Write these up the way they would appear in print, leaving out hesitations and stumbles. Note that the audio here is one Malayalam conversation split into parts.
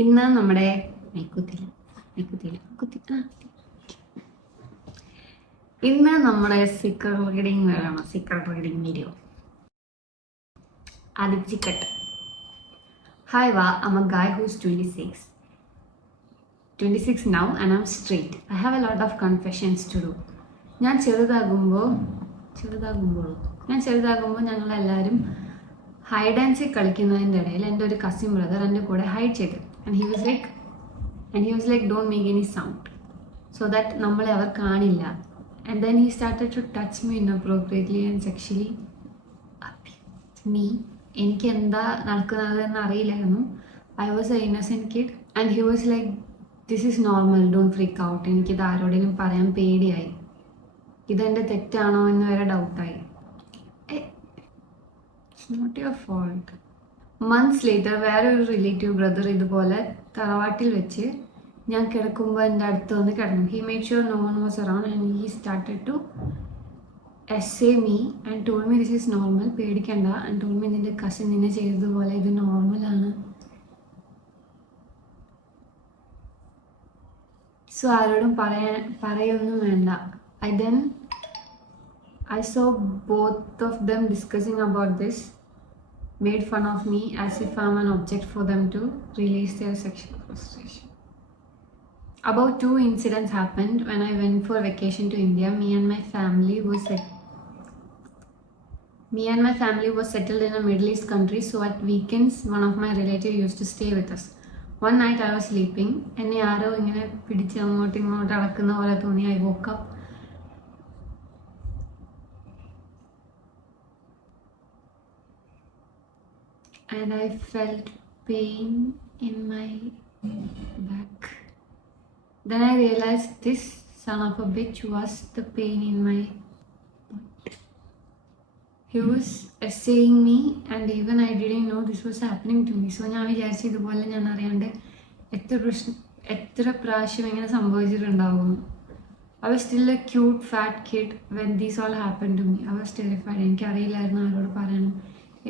ഇന്ന് നമ്മുടെ ഇന്ന് നമ്മുടെ സീക്രട്ട് റീഡിംഗ് വീഡിയോ ആദിച്ചിക്കട്ട്. Hi Va, I'm a guy who's 26 now and I'm straight. I have a lot of confessions to do. ഞാൻ ചെറുതാകുമ്പോൾ ഞങ്ങളെല്ലാവരും ഹൈഡ് ആൻഡ് സീക്ക് കളിക്കുന്നതിൻ്റെ ഇടയിൽ എൻ്റെ ഒരു കസിൻ ബ്രദർ എൻ്റെ കൂടെ ഹൈഡ് ചെയ്തു. And he was like don't make any sound so that നമ്മളെ അവർ കാണില്ല. And then he started to touch me inappropriately and sexually me. എനിക്ക് എന്താ നടക്കുന്നത് എന്ന് അറിയില്ലായിരുന്നു. I was a innocent kid and he was like this is normal, don't freak out. എനിക്കിത് ആരോടെങ്കിലും പറയാൻ പേടിയായി. ഇതെൻ്റെ തെറ്റാണോ എന്ന് വരെ ഡൗട്ടായി. It's not your fault. Months later വേറെ ഒരു റിലേറ്റീവ് ബ്രദർ ഇതുപോലെ തറവാട്ടിൽ വെച്ച് ഞാൻ കിടക്കുമ്പോൾ എൻ്റെ അടുത്ത് വന്ന് കിടന്നു. He made sure no one was around and he started to essay me and told me this is normal, പേടിക്കണ്ട, and told me നിന്റെ കസിൻ നിന്നെ ചെയ്തതുപോലെ ഇത് നോർമലാണ്. സോ ആരോടും പറയൊന്നും വേണ്ട. I saw both of them discussing about this, made fun of me as if I'm an object for them to release their sexual frustration. About 2 incidents happened when I went for vacation to India. Me and my family was settled in a Middle East country, so at weekends one of my relatives used to stay with us. One night I was sleeping എന്നെ ആരോ ഇങ്ങനെ പിടിച്ച് അങ്ങോട്ട് അടക്കുന്ന പോലെ തോന്നി. I woke up and I felt pain in my back. Then I realized this son of a bitch was the pain in my butt. He was essaying me and even I didn't know this was happening to me. So ഞാൻ വിചാരിച്ചു ഇതുപോലെ ഞാൻ അറിയാണ്ട് എത്ര പ്രാവശ്യം ഇങ്ങനെ സംഭവിച്ചിട്ടുണ്ടാവും. I was still a cute fat kid when this all happened to me. I was terrified. എനിക്കറിയില്ലായിരുന്നു ആരോട് പറയണം,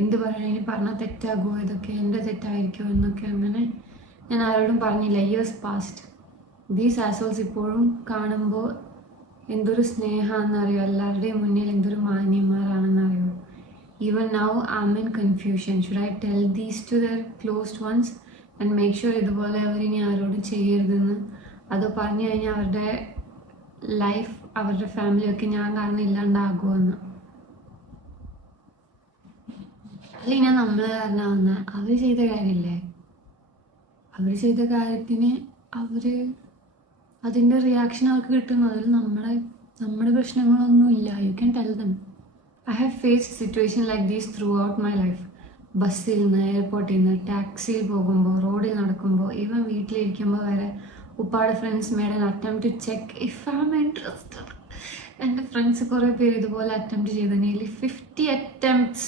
എന്ത് പറയണം, ഇനി പറഞ്ഞാൽ തെറ്റാകുമോ, ഇതൊക്കെ എൻ്റെ തെറ്റായിരിക്കുമോ എന്നൊക്കെ. അങ്ങനെ ഞാൻ ആരോടും പറഞ്ഞില്ല. Years past. ദീസ് ആസോൾസ് ഇപ്പോഴും കാണുമ്പോൾ എന്തൊരു സ്നേഹമാണെന്നറിയോ, എല്ലാവരുടെയും മുന്നിൽ എന്തൊരു മാന്യന്മാരാണെന്നറിയോ. Even now I am in confusion. Should I tell these to their closed ones and make sure ഇതുപോലെ അവരിനി ആരോടും ചെയ്യരുതെന്ന്? അത് പറഞ്ഞു കഴിഞ്ഞാൽ അവരുടെ ലൈഫ്, അവരുടെ ഫാമിലിയൊക്കെ ഞാൻ കാരണം ഇല്ലാണ്ടാകുമെന്ന്. അതിങ്ങനെ നമ്മൾ കാരണമാവുന്ന അവർ ചെയ്ത കാര്യമില്ലേ, അവർ ചെയ്ത കാര്യത്തിന് അതിൻ്റെ റിയാക്ഷൻ അവർക്ക് കിട്ടുന്നു. അതിൽ നമ്മുടെ പ്രശ്നങ്ങളൊന്നും ഇല്ല. You can tell them. I have faced situation like these throughout my life. ബസ്സിൽ നിന്ന്, എയർപോർട്ടിൽ നിന്ന്, ടാക്സിയിൽ പോകുമ്പോൾ, റോഡിൽ നടക്കുമ്പോൾ, ഈവൻ വീട്ടിലിരിക്കുമ്പോൾ വരെ ഉപ്പാടെ friends made an attempt to check if I am interested. എൻ്റെ ഫ്രണ്ട്സ് കുറേ പേര് ഇതുപോലെ അറ്റംപ്റ്റ് ചെയ്തു. Nearly 50 attempts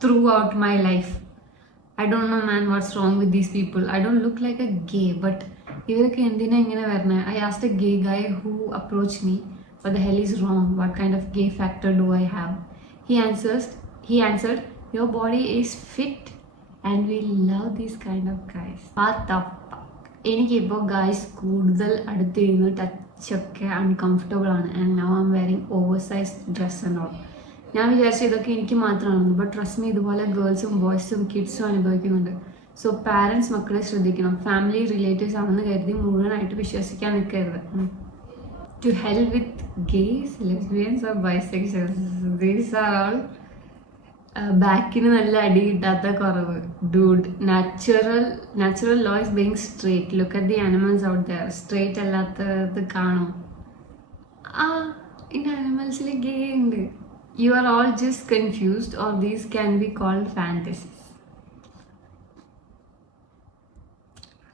throughout my life. I don't know man, what's wrong with these people. I don't look like a gay, but ഇവരൊക്കെ എന്തിനാ ഇങ്ങനെ വരണേ? I asked a gay guy who approached me, what the hell is wrong? What kind of gay factor do I have? He answered, your body is fit and we love these kind of guys. What the fuck? എനിക്കിപ്പോൾ ഗായ്സ് കൂടുതൽ അടുത്തിരുന്ന് ടച്ചൊക്കെ അൺകംഫർട്ടബിൾ ആണ്. And now I am wearing oversized dress and all. ഞാൻ വിചാരിച്ചു ഇതൊക്കെ എനിക്ക് മാത്രമാണെന്ന്. ബട്ട് ട്രസ്റ്റ് മീ, ഇതുപോലെ ഗേൾസും ബോയ്സും കിഡ്സും അനുഭവിക്കുന്നുണ്ട്. സോ പാരൻസ് മക്കളെ ശ്രദ്ധിക്കണം. ഫാമിലി റിലേറ്റീവ്സ് ആണെന്ന് കരുതി മുഴുവനായിട്ട് വിശ്വസിക്കാൻ നിൽക്കരുത്. To help with gays, lesbians or bisexuals, these are all ബാക്കിന് നല്ല അടി കിട്ടാത്ത കുറവ്. Dude, natural law is being straight. Look at the animals out there. Straight അല്ലാത്തത് കാണും. ഇൻ ആനിമൽസിൽ ഗേ ഉണ്ട്. You are all just confused, or these can be called fantasies.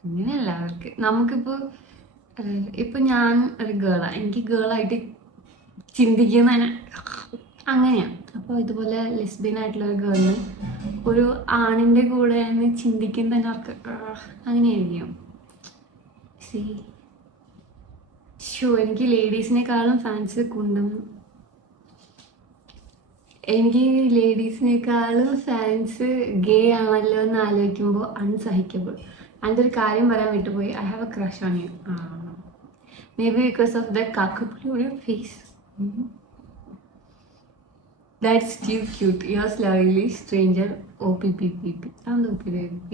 അങ്ങനെയല്ല അവർക്ക്. നമുക്കിപ്പോൾ ഞാൻ ഒരു ഗേളാണ്, എനിക്ക് ഗേളായിട്ട് ചിന്തിക്കുന്നതിന് അങ്ങനെയാണ്. അപ്പോൾ ഇതുപോലെ ലെസ്ബിയൻ ആയിട്ടുള്ളൊരു ഗേളിന് ഒരു ആണിൻ്റെ കൂടെ എന്ന് ചിന്തിക്കുന്നതിന് അവർക്ക് അങ്ങനെയായിരിക്കും. എനിക്ക് ലേഡീസിനേക്കാളും ഫാൻസ് കുണ്ടും. എനിക്ക് ലേഡീസിനേക്കാളും ഫാൻസ് ഗേ ആണല്ലോ എന്ന് ആലോചിക്കുമ്പോൾ അൺസഹിക്കബിൾ. ആൻഡ് ഒരു കാര്യം പറയാൻ വിട്ടുപോയി, I have a crush on you. Maybe because of the കാക്കപ്പുള്ളി face. That's too cute. Your lovely stranger OPPPP. അതെന്താ OPPPP?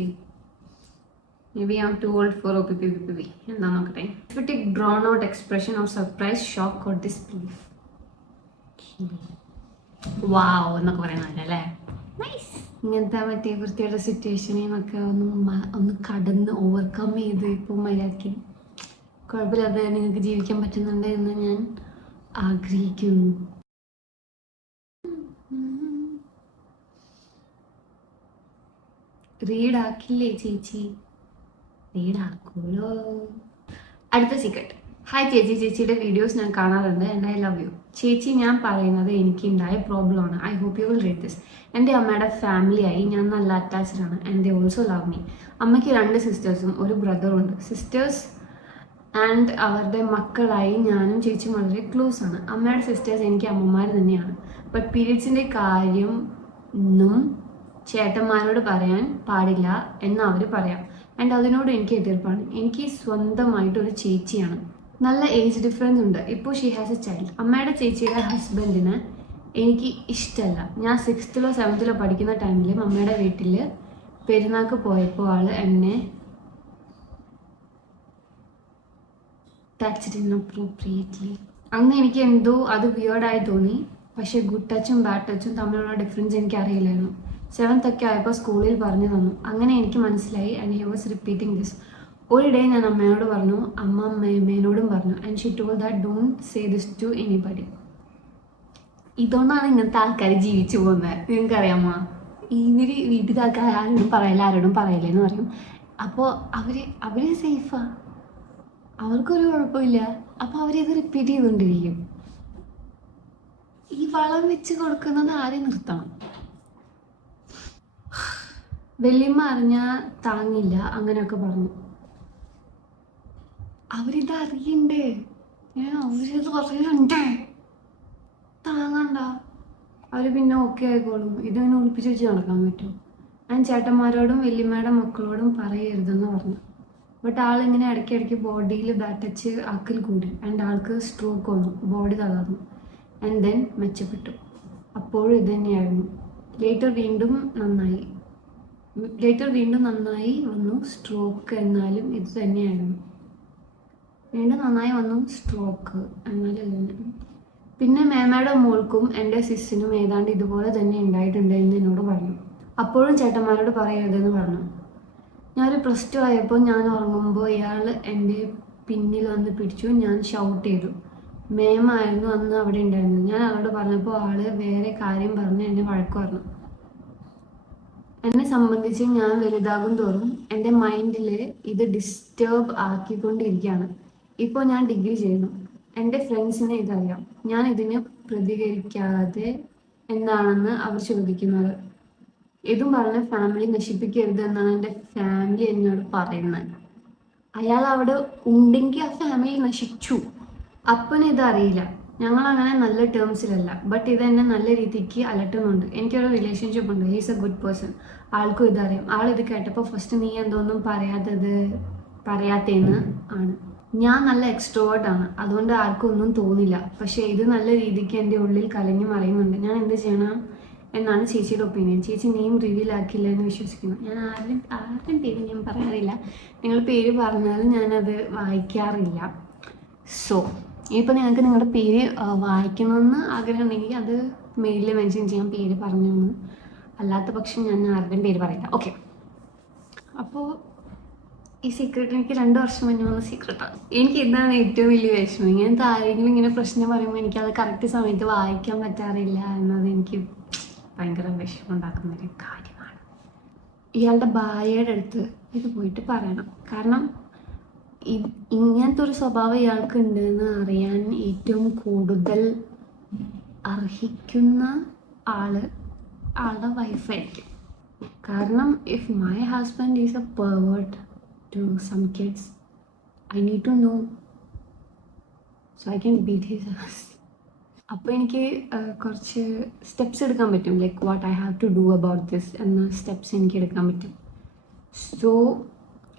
Maybe I'm too old for OPPPP. എന്താ നോക്കട്ടെ. Pathetic drawn out expression of surprise, shock or disbelief. വാവ് എന്നൊക്കെ പറയുന്നതല്ലേ അല്ലേ? നൈസ്. ഇങ്ങനത്തെ മറ്റേ വൃത്തിയുടെ സിറ്റുവേഷനെയൊക്കെ ഒന്ന് കടന്ന് ഓവർകം ചെയ്ത് ഇപ്പോൾ മര്യാദയ്ക്ക് കുഴപ്പമില്ലാതെ നിങ്ങൾക്ക് ജീവിക്കാൻ പറ്റുന്നുണ്ട് എന്ന് ഞാൻ ആഗ്രഹിക്കുന്നു. റീഡാക്കില്ലേ ചേച്ചി? റീഡാക്കൂലോ. അടുത്ത സീക്രട്ട്. ഹായ് ചേച്ചി, ചേച്ചിയുടെ വീഡിയോസ് ഞാൻ കാണാറുണ്ട് ആൻഡ് ഐ ലവ് യു. ചേച്ചി, ഞാൻ പറയുന്നത് എനിക്ക് ഉണ്ടായ പ്രോബ്ലമാണ്. I hope you will read this. എൻ്റെ അമ്മയുടെ ഫാമിലിയായി ഞാൻ നല്ല അറ്റാച്ച്ഡ് ആണ് and they also love me. അമ്മയ്ക്ക് 2 സിസ്റ്റേഴ്സും ഒരു ബ്രദറും ഉണ്ട്. സിസ്റ്റേഴ്സ് ആൻഡ് അവരുടെ മക്കളായി ഞാനും ചേച്ചിയും വളരെ ക്ലോസ് ആണ്. അമ്മയുടെ സിസ്റ്റേഴ്സ് എനിക്ക് അമ്മമാർ തന്നെയാണ്. ബട്ട് പീരിയഡ്സിൻ്റെ കാര്യം ഒന്നും ചേട്ടന്മാരോട് പറയാൻ പാടില്ല എന്ന് അവർ പറയാം. ആൻഡ് അതിനോട് എനിക്ക് എതിർപ്പാണ്. എനിക്ക് സ്വന്തമായിട്ടൊരു ചേച്ചിയാണ്. നല്ല ഏജ് ഡിഫറൻസ് ഉണ്ട്. ഇപ്പോൾ ഷീ ഹാസ് എ ചൈൽഡ്. അമ്മയുടെ ചേച്ചിയുടെ ഹസ്ബൻഡിന് എനിക്ക് ഇഷ്ടമല്ല. ഞാൻ 6th or 7th പഠിക്കുന്ന ടൈമിൽ അമ്മയുടെ വീട്ടിൽ പെരുന്നാൾക്ക് പോയപ്പോൾ ആൾ എന്നെ ടച്ച്ഡ് ഇൻഅപ്രോപ്രിയേറ്റ്ലി. അന്ന് എനിക്ക് എന്തോ അത് വിയേർഡായി തോന്നി. പക്ഷേ ഗുഡ് ടച്ചും ബാഡ് ടച്ചും തമ്മിലുള്ള ഡിഫറൻസ് എനിക്ക് അറിയില്ലായിരുന്നു. 7th ഒക്കെ ആയപ്പോൾ സ്കൂളിൽ പറഞ്ഞു തന്നു. അങ്ങനെ എനിക്ക് മനസ്സിലായി and he was repeating this. ഒരു ഡേ ഞാൻ അമ്മയോട് പറഞ്ഞു, അമ്മ അമ്മേനോടും പറഞ്ഞു. And she told that don't say this to anybody. ഇതുകൊണ്ടാണ് ഇങ്ങനത്തെ ആൾക്കാർ ജീവിച്ചു പോകുന്നത്. നിങ്ങൾക്കറിയാമോ? ഇവർ വീട്ടിലൊക്കെ ആരോടും പറയില്ലെന്ന് പറയും. അപ്പോൾ അവർ സേഫാ, അവർക്കൊരു കുഴപ്പമില്ല. അപ്പോൾ അവരിത് റിപ്പീറ്റ് ചെയ്തുകൊണ്ടിരിക്കും. ഈ വളം വെച്ച് കൊടുക്കുന്നത് ആരെയും നിർത്തണം. വല്യമ്മ അറിഞ്ഞാൽ താങ്ങില്ല അങ്ങനെയൊക്കെ പറഞ്ഞു. അവരിത് അറിയണ്ടേ? അവരിത് പറയണ്ടേ? താങ്ങണ്ട. അവർ പിന്നെ ഓക്കെ ആയിക്കോളും. ഇതിങ്ങനെ ഒളിപ്പിച്ച് വെച്ച് നടക്കാൻ പറ്റും. ഞാൻ ചേട്ടന്മാരോടും വല്യമ്മയുടെ മക്കളോടും പറയരുതെന്ന് പറഞ്ഞു. ബട്ട് ആളിങ്ങനെ ഇടയ്ക്കിടയ്ക്ക് ബോഡിയിൽ ബാഡ് ടച്ച് ആക്കൽ കൂടി. ആൻഡ് ആൾക്ക് സ്ട്രോക്ക് വന്നു, ബോഡി തളർന്നു. ആൻഡ് ദെൻ മെച്ചപ്പെട്ടു. അപ്പോഴും ഇത് തന്നെയായിരുന്നു. ലേറ്റർ വീണ്ടും നന്നായി വന്നു സ്ട്രോക്ക്. എന്നാലും ഇത് തന്നെയായിരുന്നു. വീണ്ടും നന്നായി വന്നു സ്ട്രോക്ക്. എന്നാലും പിന്നെ മേമയുടെ മോൾക്കും എൻ്റെ സിസ്സിനും ഏതാണ്ട് ഇതുപോലെ തന്നെ ഉണ്ടായിട്ടുണ്ട് എന്ന് എന്നോട് പറഞ്ഞു. അപ്പോഴും ചേട്ടന്മാരോട് പറയരുതെന്ന് പറഞ്ഞു. ഞാനൊരു +2 ആയപ്പോൾ ഞാൻ ഉറങ്ങുമ്പോൾ ഇയാൾ എൻ്റെ പിന്നിൽ വന്ന് പിടിച്ചു. ഞാൻ ഷൗട്ട് ചെയ്തു. മേമായിരുന്നു അന്ന് അവിടെ ഉണ്ടായിരുന്നത്. ഞാൻ അവളോട് പറഞ്ഞപ്പോൾ ആൾ വേറെ കാര്യം പറഞ്ഞ് എന്നെ വഴക്ക് പറഞ്ഞു. എന്നെ സംബന്ധിച്ച് ഞാൻ വലുതാകും തോറും എൻ്റെ മൈൻഡിൽ ഇത് ഡിസ്റ്റർബ് ആക്കിക്കൊണ്ടിരിക്കുകയാണ്. ഇപ്പോൾ ഞാൻ ഡിഗ്രി ചെയ്യുന്നു. എൻ്റെ ഫ്രണ്ട്സിനെ ഇതറിയാം. ഞാൻ ഇതിന് പ്രതികരിക്കാതെ എന്താണെന്ന് അവർ ചോദിക്കുന്നത്. ഇതും പറഞ്ഞ് ഫാമിലി നശിപ്പിക്കരുത് എന്നാണ് എൻ്റെ ഫാമിലി എന്നോട് പറയുന്നത്. അയാൾ അവിടെ ഉണ്ടെങ്കിൽ ആ ഫാമിലി നശിച്ചു. അപ്പന് ഇതറിയില്ല. ഞങ്ങളങ്ങനെ നല്ല ടേംസിലല്ല. ബട്ട് ഇതെന്നെ നല്ല രീതിക്ക് അലട്ടുന്നുണ്ട്. എനിക്കൊരു റിലേഷൻഷിപ്പ് ഉണ്ട്. He's A good person. ആൾക്കും ഇതറിയാം. ആളിത് കേട്ടപ്പോൾ ഫസ്റ്റ് നീ എന്തോന്നും പറയാത്തേന്ന് ആണ്. ഞാൻ നല്ല എക്സ്ട്രോവേർട്ടാണ്, അതുകൊണ്ട് ആർക്കും ഒന്നും തോന്നില്ല. പക്ഷേ ഇത് നല്ല രീതിക്ക് എൻ്റെ ഉള്ളിൽ കലങ്ങി മറിയുന്നുണ്ട്. ഞാൻ എന്ത് ചെയ്യണം എന്നാണ് ചേച്ചിയുടെ ഒപ്പീനിയൻ. ചേച്ചി നെയിം റിവീൽ ആക്കില്ല എന്ന് വിശ്വസിക്കുന്നു. ഞാൻ ആരുടെയും പേര് ഞാൻ പറയാറില്ല. നിങ്ങൾ പേര് പറഞ്ഞാലും ഞാനത് വായിക്കാറില്ല. സോ ഇപ്പോൾ നിങ്ങൾക്ക് നിങ്ങളുടെ പേര് വായിക്കണമെന്ന് ആഗ്രഹം ഉണ്ടെങ്കിൽ അത് മെയിലിൽ മെൻഷൻ ചെയ്യാൻ പേര് പറഞ്ഞു എന്ന്. അല്ലാത്ത പക്ഷം ഞാൻ ആരുടെയും പേര് പറയില്ല. ഓക്കെ. അപ്പോൾ ഈ സീക്രട്ട് എനിക്ക് 2 വർഷം മുന്നേ വന്ന സീക്രട്ടാണ്. എനിക്ക് ഇതാണ് ഏറ്റവും വലിയ വിഷമം. ഇങ്ങനത്തെ ആരെങ്കിലും ഇങ്ങനെ പ്രശ്നം പറയുമ്പോൾ എനിക്കത് കറക്റ്റ് സമയത്ത് വായിക്കാൻ പറ്റാറില്ല എന്നത് എനിക്ക് ഭയങ്കര വിഷമം ഉണ്ടാക്കുന്നൊരു കാര്യമാണ്. ഇയാളുടെ ഭാര്യയുടെ അടുത്ത് ഇത് പോയിട്ട് പറയണം. കാരണം ഇങ്ങനത്തെ ഒരു സ്വഭാവം ഇയാൾക്ക് ഉണ്ടെന്ന് അറിയാൻ ഏറ്റവും കൂടുതൽ അർഹിക്കുന്ന ആളുടെ വൈഫായിരിക്കും. കാരണം if my husband is A pervert to some kids, I need to know so I can beat his ass. അപ്പോൾ എനിക്ക് കുറച്ച് സ്റ്റെപ്സ് എടുക്കാൻ പറ്റും. What I have to do about this എന്ന സ്റ്റെപ്സ് എനിക്ക് എടുക്കാൻ പറ്റും. So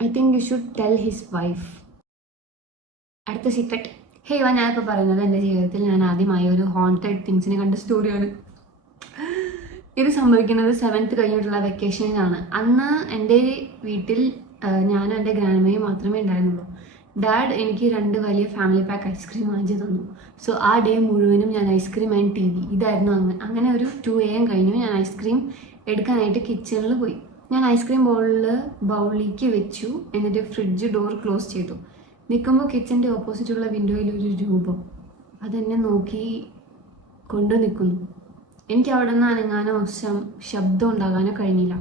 I think you should tell his wife. അടുത്ത സീക്രട്ട്. ഹേയ് ഞാനിപ്പോൾ പറയുന്നത് എൻ്റെ ജീവിതത്തിൽ ഞാൻ ആദ്യമായി ഒരു ഹോണ്ടഡ് തിങ്സിനെ കണ്ട സ്റ്റോറിയാണ്. ഇത് സംഭവിക്കുന്നത് 7th കഴിഞ്ഞിട്ടുള്ള വെക്കേഷനിലാണ്. അന്ന് എൻ്റെ വീട്ടിൽ ഞാനും എൻ്റെ ഗ്രാൻഡ്മയും മാത്രമേ ഉണ്ടായിരുന്നുള്ളൂ. ഡാഡ് എനിക്ക് 2 വലിയ ഫാമിലി പാക്ക് ഐസ്ക്രീം വാങ്ങിച്ചു തന്നു. സോ ആ ഡേ മുഴുവനും ഞാൻ ഐസ്ക്രീം ആൻഡ് TV ഇതായിരുന്നു. അങ്ങനെ ഒരു 2 AM കഴിഞ്ഞു. ഞാൻ ഐസ്ക്രീം എടുക്കാനായിട്ട് കിച്ചണിൽ പോയി. ഞാൻ ഐസ്ക്രീം ബൗളിലേക്ക് വെച്ചു. എന്നിട്ട് ഫ്രിഡ്ജ് ഡോർ ക്ലോസ് ചെയ്തു. നിൽക്കുമ്പോൾ കിച്ചൻ്റെ ഓപ്പോസിറ്റുള്ള വിൻഡോയിൽ ഒരു രൂപം അതെന്നെ നോക്കി കൊണ്ട് നിൽക്കുന്നു. എനിക്ക് അവിടെ നിന്ന് അനങ്ങാനോ ശബ്ദം ഉണ്ടാകാനോ കഴിഞ്ഞില്ല.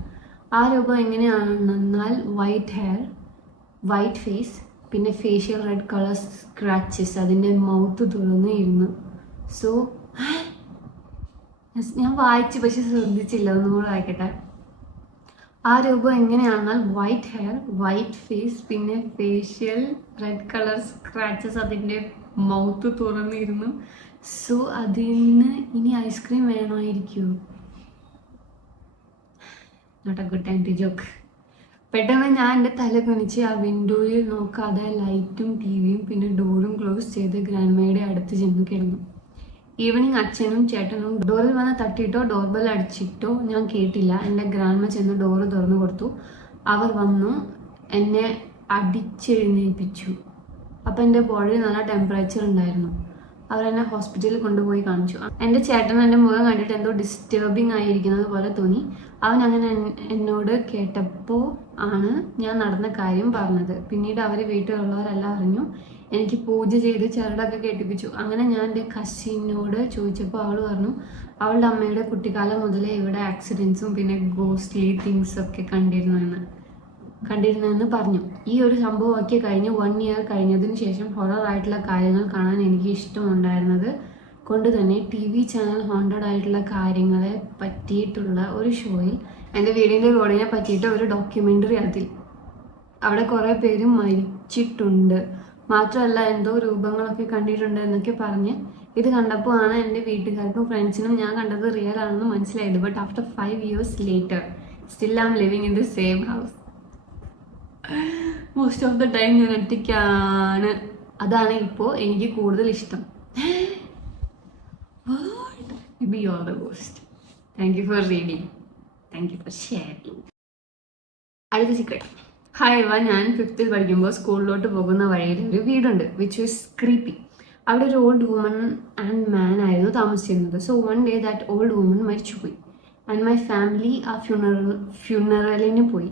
ആ രൂപം എങ്ങനെയാണെന്നാൽ വൈറ്റ് ഹെയർ, വൈറ്റ് ഫേസ്, പിന്നെ ഫേഷ്യൽ റെഡ് കളർ സ്ക്രാച്ചസ്, അതിൻ്റെ മൗത്ത് തുറന്ന് ഇരുന്നു. സോ ഞാൻ വായിച്ചു, പക്ഷെ ശ്രദ്ധിച്ചില്ല. ഒന്നും കൂടെ വായിക്കട്ടെ. ആ രൂപം എങ്ങനെയാണെന്നാൽ വൈറ്റ് ഹെയർ, വൈറ്റ് ഫേസ്, പിന്നെ ഫേഷ്യൽ റെഡ് കളർ സ്ക്രാച്ചസ്, അതിൻ്റെ മൗത്ത് തുറന്നിരുന്നു. സോ അതിന് ഇനി ഐസ്ക്രീം വേണമായിരിക്കുമോ? Not a good time to joke. പെട്ടെന്ന് ഞാൻ എൻ്റെ തല കുനിച്ച് ആ വിൻഡോയിൽ നോക്കാതെ ലൈറ്റും TVയും പിന്നെ ഡോറും ക്ലോസ് ചെയ്ത് ഗ്രാൻഡ്മയുടെ അടുത്ത് ചെന്ന് കിടന്നു. ഈവനിങ് അച്ഛനും ചേട്ടനും ഡോറിൽ വന്ന് തട്ടിയിട്ടോ ഡോർബെൽ അടിച്ചിട്ടോ ഞാൻ കേട്ടില്ല. എൻ്റെ ഗ്രാൻഡ്മ ചെന്ന് ഡോറ് തുറന്നു കൊടുത്തു. അവർ വന്നു എന്നെ അടിച്ചെഴുന്നേൽപ്പിച്ചു. അപ്പം എൻ്റെ ബോഡിയിൽ നല്ല ടെമ്പറേച്ചർ ഉണ്ടായിരുന്നു. അവരെന്നെ ഹോസ്പിറ്റലിൽ കൊണ്ടുപോയി കാണിച്ചു. എൻ്റെ ചേട്ടൻ എൻ്റെ മുഖം കണ്ടിട്ട് എന്തോ ഡിസ്റ്റർബിങ് ആയിരിക്കുന്നത് പോലെ തോന്നി. അവൻ അങ്ങനെ എന്നോട് കേട്ടപ്പോൾ ആണ് ഞാൻ നടന്ന കാര്യം പറഞ്ഞത്. പിന്നീട് അവർ വീട്ടിലുള്ളവരെല്ലാം അറിഞ്ഞു. എനിക്ക് പൂജ ചെയ്ത് ചരടൊക്കെ കെട്ടിപ്പിച്ചു. അങ്ങനെ ഞാൻ എൻ്റെ കസിനോട് ചോദിച്ചപ്പോൾ അവൾ പറഞ്ഞു അവളുടെ അമ്മയുടെ കുട്ടിക്കാലം മുതലേ ഇവിടെ ആക്സിഡൻസും പിന്നെ ഗോസ്റ്റ്ലി തിങ്സൊക്കെ കണ്ടിരുന്നെന്ന് പറഞ്ഞു. ഈ ഒരു സംഭവമൊക്കെ കഴിഞ്ഞ് 1 year കഴിഞ്ഞതിന് ശേഷം ഹൊറർ ആയിട്ടുള്ള കാര്യങ്ങൾ കാണാൻ എനിക്ക് ഇഷ്ടമുണ്ടായിരുന്നത് കൊണ്ട് തന്നെ TV ചാനൽ ഹോണ്ടഡ് ആയിട്ടുള്ള കാര്യങ്ങളെ പറ്റിയിട്ടുള്ള ഒരു ഷോയിൽ എൻ്റെ വീടിൻ്റെ റോഡിനെ പറ്റിയിട്ട് ഒരു ഡോക്യുമെൻ്ററി, അവിടെ കുറേ പേര് മരിച്ചിട്ടുണ്ട്, മാത്രമല്ല എന്തോ രൂപങ്ങളൊക്കെ കണ്ടിട്ടുണ്ട് എന്നൊക്കെ പറഞ്ഞ് ഇത് കണ്ടപ്പോൾ ആണ് എൻ്റെ വീട്ടുകാർക്കും ഫ്രണ്ട്സിനും ഞാൻ കണ്ടത് റിയൽ ആണെന്ന് മനസ്സിലായത്. But after 5 years later still I'm living in the same house. Most of the time ഞാൻ ഒറ്റയ്ക്കാണ്. അതാണ് ഇപ്പോൾ എനിക്ക് കൂടുതൽ ഇഷ്ടം. Maybe you are the ghost. Thank you for reading. Thank you for sharing. അടുത്ത സീക്രട്ട്. ഹായ് ഞാൻ 5th പഠിക്കുമ്പോൾ സ്കൂളിലോട്ട് പോകുന്ന വഴിയിൽ ഒരു വീടുണ്ട് വിച്ച് ഈസ് ക്രീപ്പി. അവിടെ ഒരു ഓൾഡ് വുമൺ ആൻഡ് മാൻ ആയിരുന്നു താമസിച്ചിരുന്നത്. So one day that old woman മരിച്ചുപോയി ആൻഡ് മൈ ഫാമിലി ആ ഫ്യൂണറലിന് പോയി.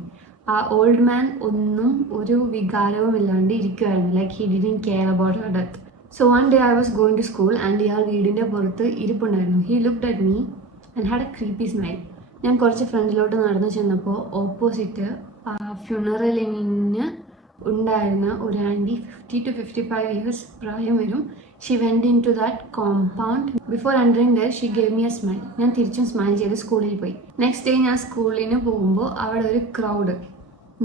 ആ ഓൾഡ് മാൻ ഒന്നും ഒരു വികാരവും ഇല്ലാണ്ട് ഇരിക്കുമായിരുന്നു. Like he didn't care about her death. So one day I was going to school and ഇയാൾ വീടിൻ്റെ പുറത്ത് ഇരിപ്പുണ്ടായിരുന്നു. He looked at me and had a creepy smile. ഞാൻ കുറച്ച് ഫ്രണ്ടിലോട്ട് നടന്നു ചെന്നപ്പോൾ ഓപ്പോസിറ്റ് ഫ്യൂണറലിന് ഉണ്ടായിരുന്ന ഒരു ആൻറ്റി 50 to 55 years പ്രായം വരും. She went in to that compound. Before entering there she gave me a smile. ഞാൻ തിരിച്ചും സ്മൈൽ ചെയ്ത് സ്കൂളിൽ പോയി. നെക്സ്റ്റ് ഡേ ഞാൻ സ്കൂളിന് പോകുമ്പോൾ അവിടെ ഒരു ക്രൗഡ്.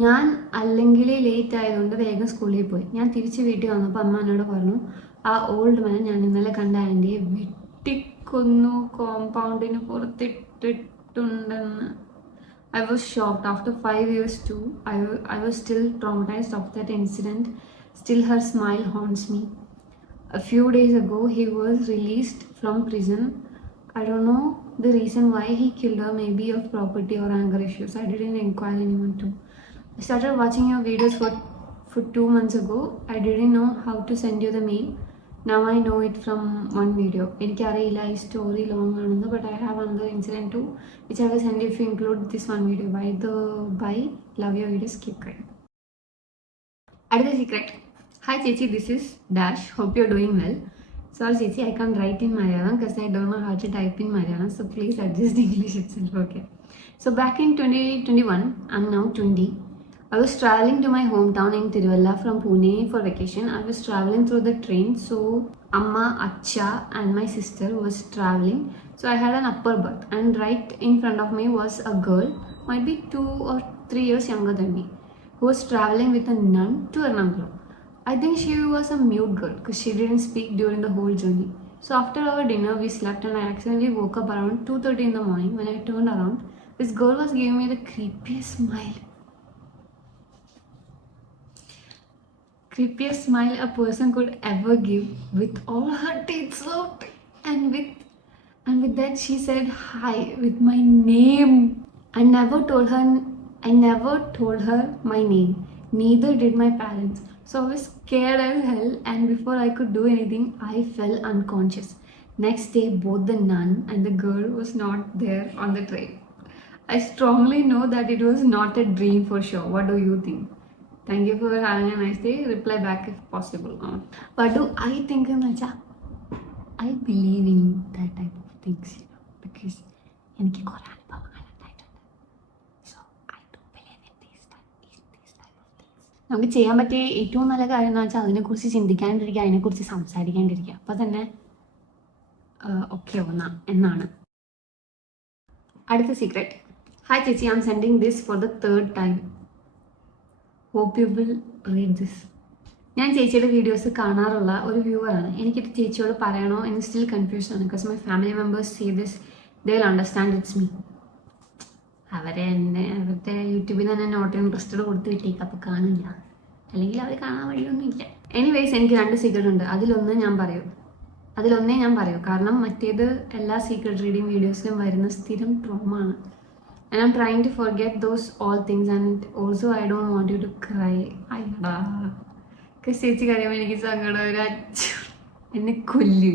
ഞാൻ അല്ലെങ്കിൽ ലേറ്റ് ആയതുകൊണ്ട് വേഗം സ്കൂളിൽ പോയി. ഞാൻ തിരിച്ച് വീട്ടിൽ വന്നപ്പോൾ അമ്മ എന്നോട് പറഞ്ഞു ആ ഓൾഡ് മാൻ ഞാൻ ഇന്നലെ കണ്ട ആൻറ്റിയെ വെട്ടിക്കൊന്നു കോമ്പൗണ്ടിന് പുറത്തിട്ടിട്ടുണ്ടെന്ന്. I was shocked. After 5 years too, I was still traumatized of that incident. Still her smile haunts me. A few days ago, he was released from prison. I don't know the reason why he killed her, maybe of property or anger issues. I didn't inquire anyone too. I started watching your videos for 2 months ago. I didn't know how to send you the mail. Now I know it from one video. എനിക്കറിയില്ല ഈ സ്റ്റോറി ലോങ് ആണെന്ന്. But I have another incident to which I will send if you include this one video. By love your videos, keep crying. അടുത്ത സീക്രട്ട്. ഹായ് ചേച്ചി, this is dash. Hope you are doing well. Sorry ചേച്ചി, I can't write in Malayalam because I don't know how to type in Malayalam. So please adjust English itself, okay? So back in 2021, I'm now 20. I was traveling to my hometown in Tiruvalla from Pune for vacation. I was traveling through the train. So Amma, Acha and my sister was traveling. So I had an upper berth and right in front of me was a girl, might be 2 or 3 years younger than me, who was traveling with a nun to Ernakulam. I think she was a mute girl because she didn't speak during the whole journey. So after our dinner we slept and I accidentally woke up around 2:30 in the morning. When I turned around, this girl was giving me the creepiest smile. creepiest smile a person could ever give, with all her teeth out, and with that she said hi with my name. I never told her I never told her my name. Neither did my parents. So I was scared as hell, and before I could do anything, I fell unconscious. Next day, both the nun and the girl was not there on the train. I strongly know that it was not a dream for sure. What do you think? Thank you for having a nice day. Reply back if possible. What do I think? I believe in that type of things, because എനിക്ക് കുറേ അനുഭവങ്ങൾ ഉണ്ടായിട്ടുണ്ട്. So I do believe in these type of things. നമുക്ക് ചെയ്യാൻ പറ്റിയ ഏറ്റവും നല്ല കാര്യം എന്ന് വെച്ചാൽ അതിനെക്കുറിച്ച് ചിന്തിക്കാണ്ടിരിക്കുക, അതിനെക്കുറിച്ച് സംസാരിക്കാണ്ടിരിക്കുക. അപ്പോൾ തന്നെ ഓക്കെ എന്നാണ്. അടുത്ത സീക്രട്ട്. ഹായ് ചേച്ചി, I am sending this for the third time. Hope you will read this. ഞാൻ ചേച്ചിയുടെ വീഡിയോസ് കാണാറുള്ള ഒരു വ്യൂവറാണ്. എനിക്കിത് ചേച്ചിയോട് പറയണോ എന്ന് സ്റ്റിൽ കൺഫ്യൂഷൻ ആണ്. Because my family members see this, they will understand it's me. അവരുടെ യൂട്യൂബിൽ തന്നെ നോട്ട് ഇൻട്രസ്റ്റഡ് കൊടുത്ത് വിട്ടേക്ക്, അപ്പോൾ കാണില്ല, അല്ലെങ്കിൽ അവർ കാണാൻ വഴിയൊന്നുമില്ല. എനിവേയ്സ്, എനിക്ക് 2 സീക്രട്ട് ഉണ്ട്. അതിലൊന്നേ ഞാൻ പറയൂ, കാരണം മറ്റേത് എല്ലാ സീക്രട്ട് റീഡിങ് വീഡിയോസിലും വരുന്ന സ്ഥിരം ട്രോമ ആണ്. And I'm trying to forget those all things, and also I don't want you to cry. അയ്യടാ, ചേച്ചി കഴിയുമ്പോൾ എനിക്ക് സങ്കടം ഒരു എന്നെ കൊല്ല്.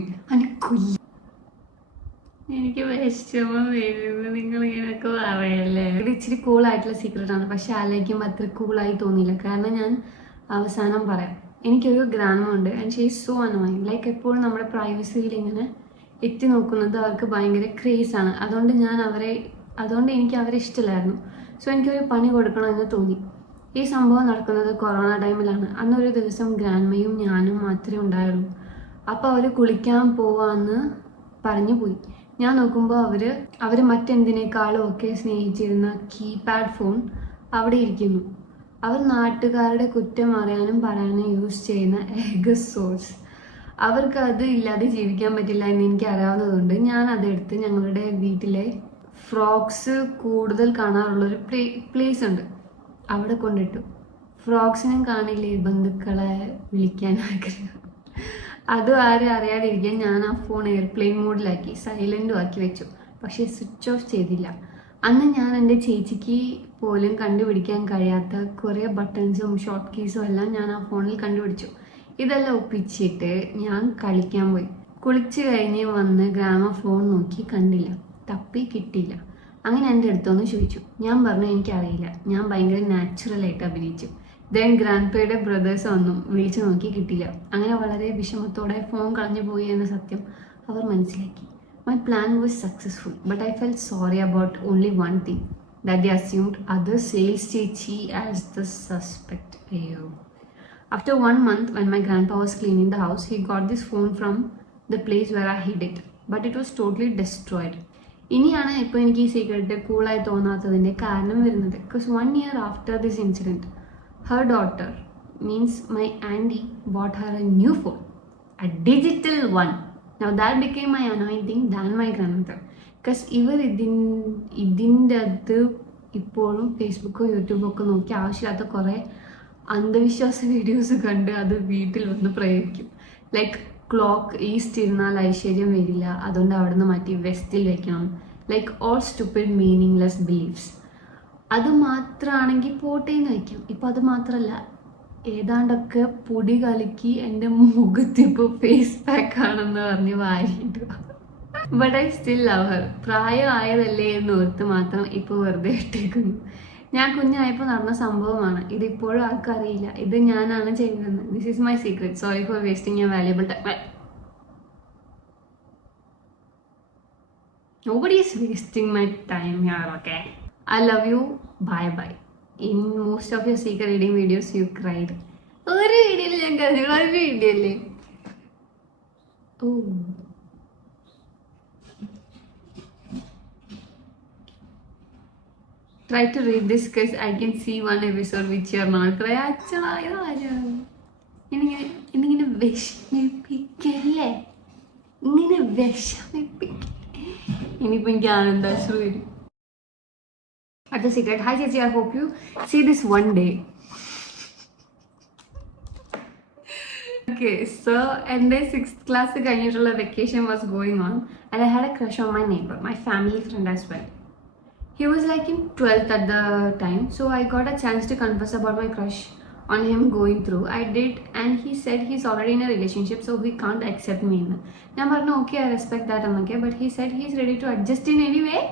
എനിക്ക് വിഷമം വരുന്നത് നിങ്ങൾ ഇങ്ങനെയൊക്കെ പറയല്ലേ. ഇത് ഇച്ചിരി കൂളായിട്ടുള്ള സീക്രട്ടാണ്, പക്ഷെ ആലോചിക്കുമ്പോൾ അത്ര കൂളായി തോന്നിയില്ല. കാരണം ഞാൻ അവസാനം പറയാം. എനിക്കൊരു ഗ്രാൻഡ്മ ഉണ്ട്, and she is so annoying. Like എപ്പോഴും നമ്മുടെ പ്രൈവസിയിൽ ഇങ്ങനെ എത്തി നോക്കുന്നത് അവർക്ക് ഭയങ്കര ക്രേസാണ്. അതുകൊണ്ട് എനിക്ക് അവരെ ഇഷ്ടമില്ലായിരുന്നു. സോ എനിക്കൊരു പണി കൊടുക്കണമെന്ന് തോന്നി. ഈ സംഭവം നടക്കുന്നത് കൊറോണ ടൈമിലാണ്. അന്നൊരു ദിവസം ഗ്രാൻഡ്മയും ഞാനും മാത്രമേ ഉണ്ടായുള്ളൂ. അപ്പോൾ അവർ കുളിക്കാൻ പോവാന്ന് പറഞ്ഞു പോയി. ഞാൻ നോക്കുമ്പോൾ അവർ മറ്റെന്തിനേക്കാളും ഒക്കെ സ്നേഹിച്ചിരുന്ന കീപാഡ് ഫോൺ അവിടെ ഇരിക്കുന്നു. അവർ നാട്ടുകാരുടെ കുറ്റം അറിയാനും പറയാനും യൂസ് ചെയ്യുന്ന ഏക സോഴ്സ്. അവർക്ക് അത് ഇല്ലാതെ ജീവിക്കാൻ പറ്റില്ല എന്ന് എനിക്ക് അറിയാവുന്നതുകൊണ്ട് ഞാൻ അതെടുത്ത് ഞങ്ങളുടെ വീട്ടിലെ ഫ്രോക്സ് കൂടുതൽ കാണാറുള്ളൊരു പ്ലേസ് ഉണ്ട്, അവിടെ കൊണ്ടിട്ടു. ഫ്രോക്സിനും കാണില്ലേ ബന്ധുക്കളെ വിളിക്കാൻ ആഗ്രഹം. അതും ആരും അറിയാതിരിക്കാൻ ഞാൻ ആ ഫോൺ എയർപ്ലെയിൻ മോഡിലാക്കി സൈലൻറ്റും ആക്കി വെച്ചു. പക്ഷേ സ്വിച്ച് ഓഫ് ചെയ്തില്ല. അന്ന് ഞാൻ എൻ്റെ ചേച്ചിക്ക് പോലും കണ്ടുപിടിക്കാൻ കഴിയാത്ത കുറേ ബട്ടൺസും ഷോർട്ട് കീസും എല്ലാം ഞാൻ ആ ഫോണിൽ കണ്ടുപിടിച്ചു. ഇതെല്ലാം ഒപ്പിച്ചിട്ട് ഞാൻ കളിക്കാൻ പോയി. കുളിച്ച് കഴിഞ്ഞ് വന്ന് ഗ്രാമഫോൺ നോക്കി, കണ്ടില്ല. തപ്പി കിട്ടിയില്ല. അങ്ങനെ എൻ്റെ അടുത്തൊന്ന് ചോദിച്ചു. ഞാൻ പറഞ്ഞു എനിക്കറിയില്ല. ഞാൻ ഭയങ്കര നാച്ചുറലായിട്ട് അഭിനയിച്ചു. ദെൻ ഗ്രാൻഡ്പയുടെ ബ്രദേഴ്സ് വന്നു, വിളിച്ചു നോക്കി, കിട്ടിയില്ല. അങ്ങനെ വളരെ വിഷമത്തോടെ ഫോൺ കളഞ്ഞു പോയി എന്ന സത്യം അവർ മനസ്സിലാക്കി. My plan was successful, but I felt sorry about only one thing, that they assumed other sales chechi as the suspect. Ayo. After 1 month, when my grandpa was cleaning the house, he got this phone from the place where I hid it, but it was totally destroyed. ഇനിയാണ് ഇപ്പോൾ എനിക്ക് ഈ സീക്രട്ട് കൂളായി തോന്നാത്തതിൻ്റെ കാരണം വരുന്നത്. Because 1 year after this incident, her daughter, means my auntie, bought her a new phone, a digital one. Now that became my annoying thing than my grandmother. Because ഇവർ ഇതിൻ്റെ അകത്ത് ഇപ്പോഴും ഫേസ്ബുക്കോ യൂട്യൂബോ ഒക്കെ നോക്കി ആവശ്യമില്ലാത്ത കുറേ അന്ധവിശ്വാസ വീഡിയോസ് കണ്ട് അത് വീട്ടിൽ വന്ന് പ്രയോഗിക്കും. ലൈക്ക് ക്ലോക്ക് ഈസ്റ്റ് ഇരുന്നാൽ ഐശ്വര്യം വരില്ല, അതുകൊണ്ട് അവിടെ നിന്ന് മാറ്റി വെസ്റ്റിൽ വെക്കണം. Like all stupid meaningless beliefs. അത് മാത്രമാണെങ്കിൽ പോട്ടേന്ന് വയ്ക്കാം. ഇപ്പോൾ അത് മാത്രമല്ല, ഏതാണ്ടൊക്കെ പൊടി കലക്കി എൻ്റെ മുഖത്തിപ്പോൾ ഫേസ് പാക്ക് ആണെന്ന് പറഞ്ഞ് വാരിയിട്ട്. But I still love her. പ്രായമായതല്ലേ എന്ന് ഓർത്ത് മാത്രം ഇപ്പോൾ വെറുതെ ഇട്ടേക്കുന്നു. ഞാൻ കുഞ്ഞായപ്പോൾ നടന്ന സംഭവമാണ്. ഇതിപ്പോഴും ആർക്കറിയില്ല. ഇത് ഞാനാണ് ചെയ്തതെന്ന്. This is my secret. Sorry for wasting your valuable time. Nobody is wasting my time here, okay? I love you. Bye bye. In most of your secret reading videos, you cried. ഒരു വീഡിയോയിൽ ഞാൻ കരഞ്ഞു. ഒരു വീഡിയോ അല്ലേ? ഓ, try to read this because I can see one episode which you are not crying. അച്ഛനാ, ഇങ്ങനെ വിഷമിപ്പിക്കല്ലേ, ഇങ്ങനെ വിഷമിപ്പിക്ക. ഇനിയിപ്പോൾ എനിക്ക് ആനന്ദാശ്രു വരും. അടുത്ത സീക്രട്ട്. ഹായ് ചേച്ചി, I hope you see this one day. Okay, so എൻ്റെ 6th class കഴിഞ്ഞിട്ടുള്ള vacation was going on and I had a crush on my neighbor, my family friend as well. He was like in 12th at the time, so I got a chance to confess about my crush on him going through. I did, and he said he's already in a relationship, so he can't accept me. ഞാൻ പറഞ്ഞു okay, I respect that എന്നൊക്കെ, but he said he's ready to adjust in any way.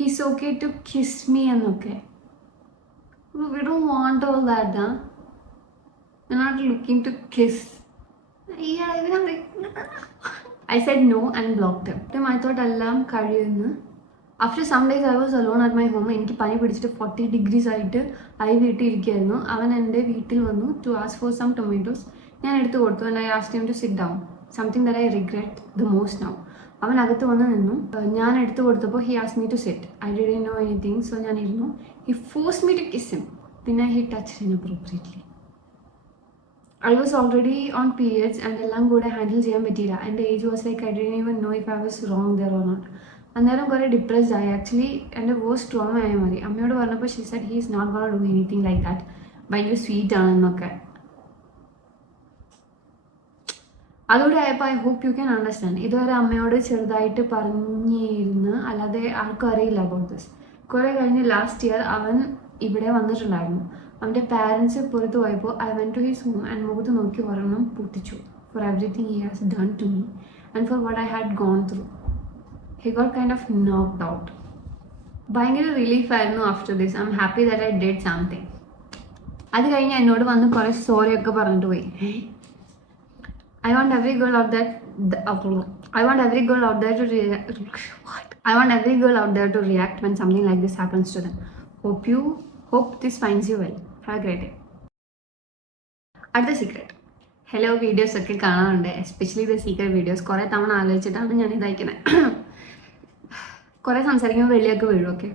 He's okay to kiss me എന്നൊക്കെ. We don't want all that, huh? We're not looking to kiss. Yeah, I'm like, I said no and blocked him. I thought എല്ലാം കഴിയുമെന്ന്. After some days I was alone at my home. എനിക്ക് പനി പിടിച്ചിട്ട് 40 degrees ആയിട്ട് വീട്ടിൽ ഇരിക്കുകയായിരുന്നു. അവൻ എൻ്റെ വീട്ടിൽ വന്നു to ask for some tomatoes. ഞാൻ എടുത്തു കൊടുത്തു and I asked him to sit down. Something that I regret the most now. അവൻ അകത്ത് വന്ന് നിന്നു. ഞാൻ എടുത്തു കൊടുത്തപ്പോൾ he asked me to sit. I didn't know anything, so ഞാൻ ഇരുന്നു. He forced me to kiss him. പിന്നെ he touched inappropriately. I was already on periods and എല്ലാം കൂടെ ഹാൻഡിൽ ചെയ്യാൻ പറ്റിയില്ല. എൻ്റെ age was like I didn't even know if I was wrong there or not. അന്നേരം കുറേ ഡിപ്രസ്ഡ് ആയി. ആക്ച്വലി എൻ്റെ വേഴ്സ്റ്റ് ട്രോമ ആയി മാറി. അമ്മയോട് പറഞ്ഞപ്പോൾ she said he is not gonna do anything like that, ഭയങ്കര സ്വീറ്റ് ആണെന്നൊക്കെ. അതുകൂടെ ആയപ്പോൾ I hope you can understand. ഇതുവരെ അമ്മയോട് ചെറുതായിട്ട് പറഞ്ഞിരുന്ന്, അല്ലാതെ ആർക്കും അറിയില്ല അബൌട്ട് ദിസ്. കുറേ കഴിഞ്ഞ് ലാസ്റ്റ് ഇയർ അവൻ ഇവിടെ വന്നിട്ടുണ്ടായിരുന്നു. അവൻ്റെ പാരൻസ് പുറത്ത് പോയപ്പോൾ I went to his home and മുഖത്ത് നോക്കി ഒരെണ്ണം പൊട്ടിച്ചു. For everything he has done to me and for what I had gone through. He got kind of knocked out. ഭയങ്കര റിലീഫ് ആയിരുന്നു after this. I am happy that I did something. അത് കഴിഞ്ഞ് എന്നോട് വന്ന് കുറേ സോറിയൊക്കെ പറഞ്ഞിട്ട് പോയി. I want every girl out there to react when something like this happens to them. Hope this finds you well. Have a great day. അടുത്ത സീക്രട്ട്. ഹലോ വീഡിയോസ് ഒക്കെ കാണാറുണ്ട്, എസ്പെഷ്യലി ദ സീക്രട്ട് വീഡിയോസ്. കുറേ തവണ ആലോചിച്ചിട്ടാണ് ഞാൻ ഇതയക്കുന്നത്. കുറേ സംസാരിക്കുമ്പോൾ വെളിയൊക്കെ വീഴും. Okay,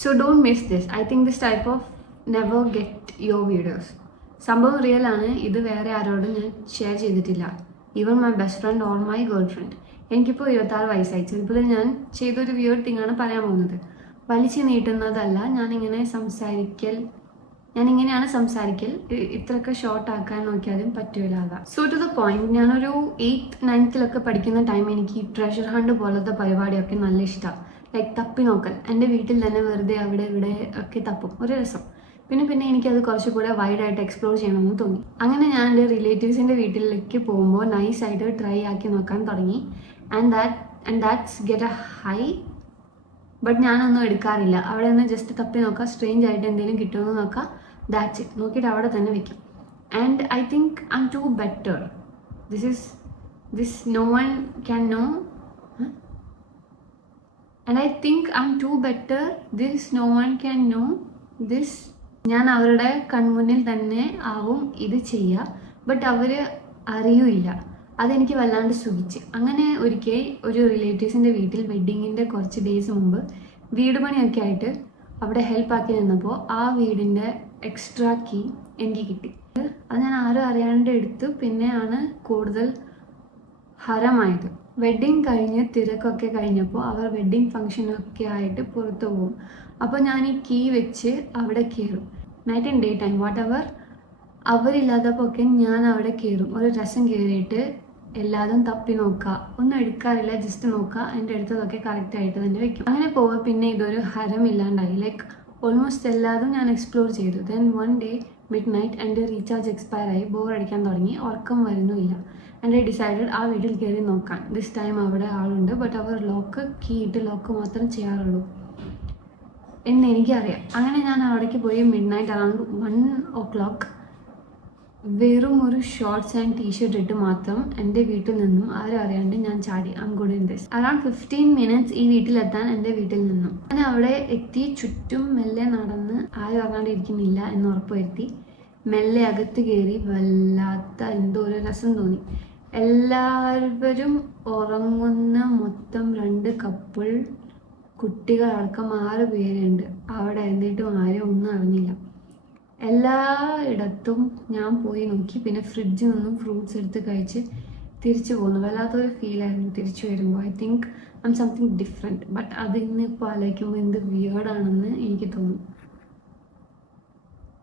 so don't miss this. I think this type of never get your videos. സംഭവം റിയൽ ആണ്. ഇത് വേറെ ആരോടും ഞാൻ ഷെയർ ചെയ്തിട്ടില്ല, even my best friend or my girl friend. എനിക്കിപ്പോൾ 26 വയസ്സായി. ചിലപ്പോൾ ഞാൻ ചെയ്തൊരു വിയേർഡ് തിങ്ങാണ് പറയാൻ പോകുന്നത്. വലിച്ചു നീട്ടുന്നതല്ല, ഞാനിങ്ങനെയാണ് സംസാരിക്കൽ. ഇത്രയൊക്കെ ഷോർട്ട് ആക്കാൻ നോക്കിയാലും പറ്റൂല. സോ ടു ദ പോയിന്റ്, ഞാനൊരു 8th 9th പഠിക്കുന്ന ടൈം എനിക്ക് ട്രഷർ ഹണ്ട് പോലത്തെ പരിപാടിയൊക്കെ നല്ല ഇഷ്ടമാണ്. ലൈക്ക് തപ്പി നോക്കൽ. എൻ്റെ വീട്ടിൽ തന്നെ വെറുതെ അവിടെ ഇവിടെ ഒക്കെ തപ്പും, ഒരു രസം. പിന്നെ എനിക്കത് കുറച്ചുകൂടെ വൈഡായിട്ട് എക്സ്പ്ലോർ ചെയ്യണമെന്ന് തോന്നി. അങ്ങനെ ഞാൻ എൻ്റെ റിലേറ്റീവ്സിൻ്റെ വീട്ടിലേക്ക് പോകുമ്പോൾ നൈസായിട്ട് ട്രൈ ആക്കി നോക്കാൻ തുടങ്ങി. And that's get A high. But ഞാനൊന്നും എടുക്കാറില്ല. അവിടെ നിന്ന് ജസ്റ്റ് തപ്പി നോക്കാം, സ്ട്രേഞ്ച് ആയിട്ട് എന്തെങ്കിലും കിട്ടുമെന്ന് നോക്കാം, ദാറ്റ്സ് ഇറ്റ്. നോക്കിയിട്ട് അവിടെ തന്നെ വെക്കും. And I think I am too better. This no one can know. And I think I am too better. This no one can know this. ഞാൻ അവരുടെ കൺമുന്നിൽ തന്നെ ആവും ഇത് ചെയ്യുക, ബട്ട് അവർ അറിയില്ല. അതെനിക്ക് വല്ലാണ്ട് സുഖിച്ച്. അങ്ങനെ ഒരിക്കൽ ഒരു റിലേറ്റീവ്സിൻ്റെ വീട്ടിൽ വെഡ്ഡിങ്ങിൻ്റെ കുറച്ച് ഡേയ്സ് മുമ്പ് വീട് പണിയൊക്കെ ആയിട്ട് അവിടെ ഹെൽപ്പാക്കി നിന്നപ്പോൾ ആ വീടിൻ്റെ എക്സ്ട്രാ കീ എനിക്ക് കിട്ടി. അത് ഞാൻ ആരും അറിയാണ്ട് എടുത്തു. പിന്നെയാണ് കൂടുതൽ ഹരമായത്. വെഡ്ഡിങ് കഴിഞ്ഞ് തിരക്കൊക്കെ കഴിഞ്ഞപ്പോൾ അവർ വെഡ്ഡിങ് ഫങ്ഷനൊക്കെ ആയിട്ട് പുറത്തു പോകും. അപ്പോൾ ഞാൻ ഈ കീ വെച്ച് അവിടെ കയറും. Night and day time whatever. അവരില്ലാത്തപ്പോൾ ഒക്കെ ഞാൻ അവിടെ കയറും. ഒരു രസം കയറിയിട്ട് എല്ലാതും തപ്പി നോക്കുക. ഒന്നും എടുക്കാറില്ല, ജസ്റ്റ് നോക്കുക. എൻ്റെ അടുത്തതൊക്കെ കറക്റ്റായിട്ട് തന്നെ വെക്കും. അങ്ങനെ പോവുക. പിന്നെ ഇതൊരു ഹരമില്ലാണ്ടായി. ലൈക്ക് ഓൾമോസ്റ്റ് എല്ലാതും ഞാൻ എക്സ്പ്ലോർ ചെയ്തു. Then one day mid night എൻ്റെ റീചാർജ് എക്സ്പയർ ആയി. ബോർ അടിക്കാൻ തുടങ്ങി, ഉറക്കം വരുന്നുമില്ല. ആൻഡ് ഐ ഡിസൈഡഡ് ആ വീട്ടിൽ കയറി നോക്കാൻ. ദിസ് ടൈം അവിടെ ആളുണ്ട്, ബട്ട് അവർ കീ ഇട്ട് ലോക്ക് മാത്രം ചെയ്യാറുള്ളൂ എന്ന് എനിക്കറിയാം. അങ്ങനെ ഞാൻ അവിടേക്ക് പോയി. മിഡ് നൈറ്റ് അറൗണ്ട് 1 o'clock വെറും ഒരു ഷോർട്ട്സ് ആൻഡ് ടീഷർട്ട് ഇട്ട് മാത്രം എൻ്റെ വീട്ടിൽ നിന്നും ആരും അറിയാണ്ട് ഞാൻ ചാടി. I M good in this. Around 15 minutes ഈ വീട്ടിലെത്താൻ എൻ്റെ വീട്ടിൽ നിന്നും. ഞാൻ അവിടെ എത്തി. ചുറ്റും മെല്ലെ നടന്ന് ആരും അറിയാണ്ട് ഇരിക്കുന്നില്ല എന്ന് ഉറപ്പുവരുത്തി മെല്ലെ അകത്ത് കയറി. വല്ലാത്ത എന്തോ ഒരു രസം തോന്നി. എല്ലാവരും ഉറങ്ങുന്ന മൊത്തം 2 കപ്പിൾ കുട്ടികളടക്കം 6 പേരുണ്ട് അവിടെ. എന്നിട്ടും ആരും ഒന്നും അറിഞ്ഞില്ല. എല്ലായിടത്തും ഞാൻ പോയി നോക്കി. പിന്നെ ഫ്രിഡ്ജിൽ നിന്നും ഫ്രൂട്ട്സ് എടുത്ത് കഴിച്ച് തിരിച്ചു പോന്നു. വല്ലാത്തൊരു ഫീലായിരുന്നു തിരിച്ചു വരുമ്പോൾ. I think I M something different. But അത് ഇന്നിപ്പോൾ ആലോചിക്കുമ്പോൾ എന്ത് വിയേർഡാണെന്ന് എനിക്ക് തോന്നും.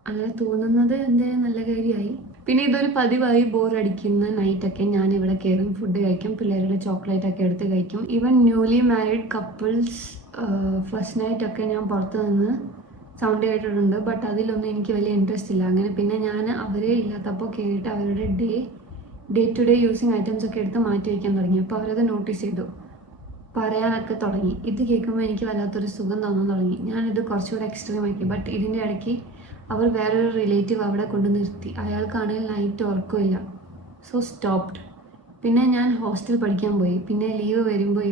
അങ്ങനെ തോന്നുന്നത് എൻ്റെ നല്ല കാര്യമായി. പിന്നെ ഇതൊരു പതിവായി ബോറടിക്കുന്ന നൈറ്റൊക്കെ ഞാൻ ഇവിടെ കയറും, ഫുഡ് കഴിക്കും, പിള്ളേരുടെ ചോക്ലേറ്റ് ഒക്കെ എടുത്ത് കഴിക്കും. Even newly married couples first നൈറ്റൊക്കെ ഞാൻ പുറത്ത് നിന്ന് സൗണ്ട് കേട്ടിട്ടുണ്ട്. ബട്ട് അതിലൊന്നും എനിക്ക് വലിയ ഇൻട്രസ്റ്റ് ഇല്ല. അങ്ങനെ പിന്നെ ഞാൻ അവർ ഇല്ലാത്തപ്പോൾ കയറിയിട്ട് അവരുടെ day to day using items ഒക്കെ എടുത്ത് മാറ്റി വയ്ക്കാൻ തുടങ്ങി. അപ്പോൾ അവരത് നോട്ടീസ് ചെയ്തു, പറയാനൊക്കെ തുടങ്ങി. ഇത് കേൾക്കുമ്പോൾ എനിക്ക് വല്ലാത്തൊരു സുഖം തോന്നാൻ തുടങ്ങി. ഞാനിത് കുറച്ചുകൂടെ എക്സ്ട്രീം ആക്കി. ബട്ട് ഇതിൻ്റെ ഇടയ്ക്ക് അവർ വേറൊരു റിലേറ്റീവ് അവിടെ കൊണ്ട് നിർത്തി. അയാൾക്കാണെങ്കിൽ നൈറ്റ് ഉറക്കമില്ല. So stopped. പിന്നെ ഞാൻ ഹോസ്റ്റൽ പഠിക്കാൻ പോയി. പിന്നെ ലീവ് വരുമ്പോൾ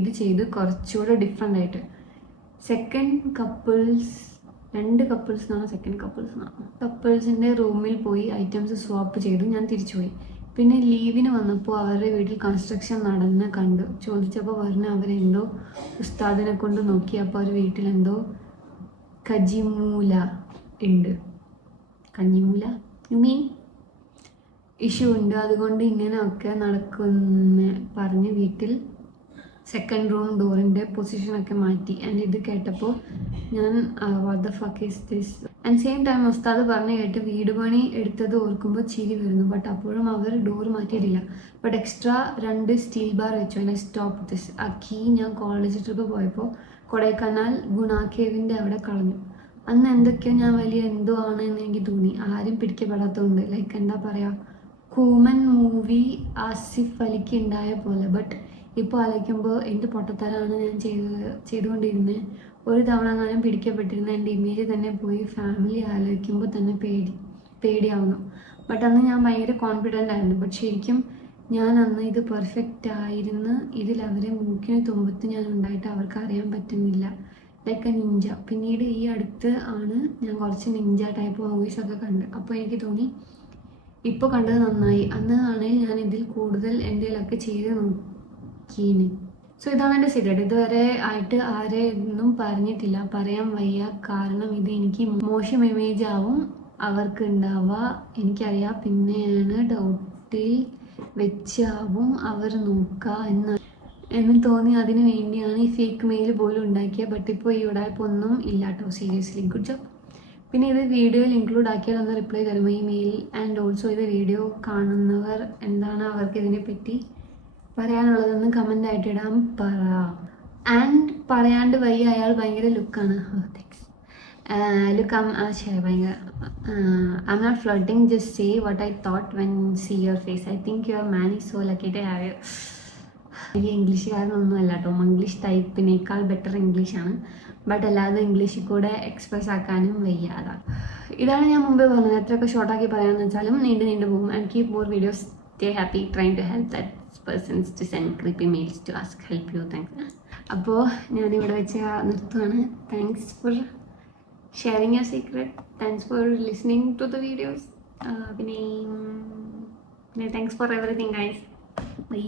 ഇത് ചെയ്ത് കുറച്ചുകൂടെ ഡിഫറെൻ്റ് ആയിട്ട് രണ്ട് കപ്പിൾസിനാണ് കപ്പിൾസിൻ്റെ റൂമിൽ പോയി ഐറ്റംസ് സ്വാപ്പ് ചെയ്തു. ഞാൻ തിരിച്ചുപോയി. പിന്നെ ലീവിന് വന്നപ്പോൾ അവരുടെ വീട്ടിൽ കൺസ്ട്രക്ഷൻ നടന്ന് കണ്ടു. ചോദിച്ചപ്പോൾ പറഞ്ഞ് അവരെന്തോ ഉസ്താദിനെ കൊണ്ട് നോക്കി. അപ്പോൾ അവർ വീട്ടിലെന്തോ കജിമൂല ഉണ്ട്. കഞ്ഞിമൂല യു മീൻ ഇഷ്യൂ ഉണ്ട്, അതുകൊണ്ട് ഇങ്ങനെയൊക്കെ നടക്കുമെന്ന് പറഞ്ഞ് വീട്ടിൽ സെക്കൻഡ് റൂം ഡോറിൻ്റെ പൊസിഷനൊക്കെ മാറ്റി. ആൻഡ് ഇത് കേട്ടപ്പോൾ ഞാൻ what the fuck is this. And same time ഉസ്താദ് പറഞ്ഞ് കേട്ട് വീട് പണി എടുത്തത് ഓർക്കുമ്പോൾ ചിരി വരുന്നു. ബട്ട് അപ്പോഴും അവർ ഡോർ മാറ്റിയിട്ടില്ല. ബട്ട് എക്സ്ട്രാ 2 സ്റ്റീൽ ബാർ വെച്ചു. അതിനെ സ്റ്റോപ്പ് ദിസ്. ആ കീ ഞാൻ കോളേജ് ട്രിപ്പ് പോയപ്പോൾ കൊടൈക്കനാൽ ഗുണ കേവിൻ്റെ അവിടെ കളഞ്ഞു. അന്ന് എന്തൊക്കെയോ ഞാൻ വലിയ എന്തോ ആണ് എന്ന് എനിക്ക് തോന്നി. ആരും പിടിക്കപ്പെടാത്തതുകൊണ്ട്. ലൈക്ക് എന്താ പറയുക, കൂമൻ മൂവി ആസിഫ് അലിക്ക് ഉണ്ടായ പോലെ. ബട്ട് ഇപ്പോൾ ആലോചിക്കുമ്പോൾ എന്ത് പൊട്ടത്തരാണ് ഞാൻ ചെയ്തുകൊണ്ടിരുന്നത്. ഒരു തവണ എങ്ങാനും പിടിക്കപ്പെട്ടിരുന്ന എൻ്റെ ഇമേജ് തന്നെ പോയി. ഫാമിലി ആലോചിക്കുമ്പോൾ തന്നെ പേടിയാവുന്നു. ബട്ട് അന്ന് ഞാൻ ഭയങ്കര കോൺഫിഡൻ്റ് ആയിരുന്നു. ബട്ട് ശരിക്കും ഞാൻ അന്ന് ഇത് പെർഫെക്റ്റ് ആയിരുന്നു. ഇതിൽ അവരെ മൂക്കിന് തുമ്പത്ത് ഞാൻ ഉണ്ടായിട്ട് അവർക്ക് അറിയാൻ പറ്റുന്നില്ല. Like A Ninja. പിന്നീട് ഈ അടുത്ത് ആണ് ഞാൻ കുറച്ച് നിഞ്ച ടൈപ്പ് മൂവീസൊക്കെ കണ്ട്. അപ്പോൾ എനിക്ക് തോന്നി ഇപ്പോൾ കണ്ടത് നന്നായി. അന്ന് ആണെങ്കിൽ ഞാൻ ഇതിൽ കൂടുതൽ എന്തെങ്കിലുമൊക്കെ ചെയ്ത് നോക്കീന്. സോ ഇതാണ് എൻ്റെ സീക്രട്ട്. ഇതുവരെ ആയിട്ട് ആരെയൊന്നും പറഞ്ഞിട്ടില്ല, പറയാൻ വയ്യ. കാരണം ഇത് എനിക്ക് മോശം ഇമേജ് ആവും അവർക്ക് ഉണ്ടാവുക, എനിക്കറിയാം. പിന്നെയാണ് ഡൗട്ടിൽ വെച്ചാവും അവർ നോക്കുക എന്ന് തോന്നി. അതിന് വേണ്ടിയാണ് ഈ ഫേക്ക് മെയിൽ പോലും ഉണ്ടാക്കിയത്. ബട്ട് ഇപ്പോൾ ഈ ഉടായ്പ ഒന്നും ഇല്ല കേട്ടോ. Seriously good job. പിന്നെ ഇത് വീഡിയോയിൽ ഇൻക്ലൂഡ് ആക്കിയാൽ ഒന്ന് റിപ്ലൈ തരുമോ ഈ മെയിൽ? ആൻഡ് ഓൾസോ ഇത് വീഡിയോ കാണുന്നവർ എന്താണ് അവർക്ക് ഇതിനെപ്പറ്റി പറയാനുള്ളതെന്ന് കമൻ്റ് ആയിട്ട് ഇടാൻ പറ. ആൻഡ് പറയാണ്ട് വയ്യ, അയാൾ ഭയങ്കര ലുക്കാണ്. താങ്ക്സ്. ലുക്ക് ഭയങ്കര I'm not flirting, just say what I thought when see your face. I think your man is so lucky to have you. വലിയ ഇംഗ്ലീഷുകാരനൊന്നും അല്ല കേട്ടോ. ഇംഗ്ലീഷ് ടൈപ്പിനേക്കാൾ ബെറ്റർ ഇംഗ്ലീഷാണ്. ബട്ട് അല്ലാതെ ഇംഗ്ലീഷിൽ കൂടെ എക്സ്പ്രസ് ആക്കാനും വയ്യാതെ. ഇതാണ് ഞാൻ മുമ്പേ പറഞ്ഞത്. എത്രയൊക്കെ ഷോർട്ടാക്കി പറയാമെന്ന് വെച്ചാലും നീണ്ടു പോകും. And keep more videos. Stay happy trying to help that persons to send creepy mails to ask help you. Thanks. അപ്പോൾ ഞാനിവിടെ വെച്ച് നിർത്തുകയാണ്. Thanks for sharing your secret. Thanks for listening to the videos. പിന്നെ thanks for everything guys. By.